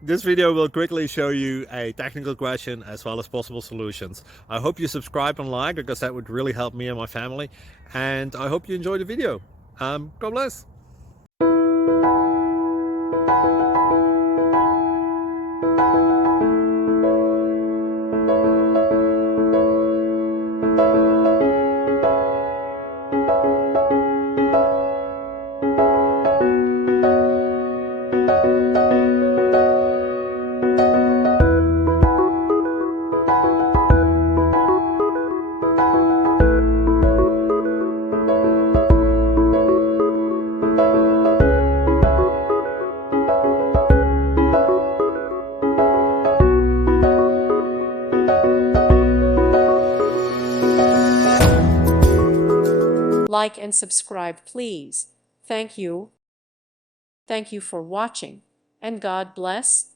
This video will quickly show you a technical question as well as possible solutions. I hope you subscribe and like, because that would really help me and my family. And I hope you enjoy the video. God bless. Like and subscribe, please. Thank you. Thank you for watching, and God bless.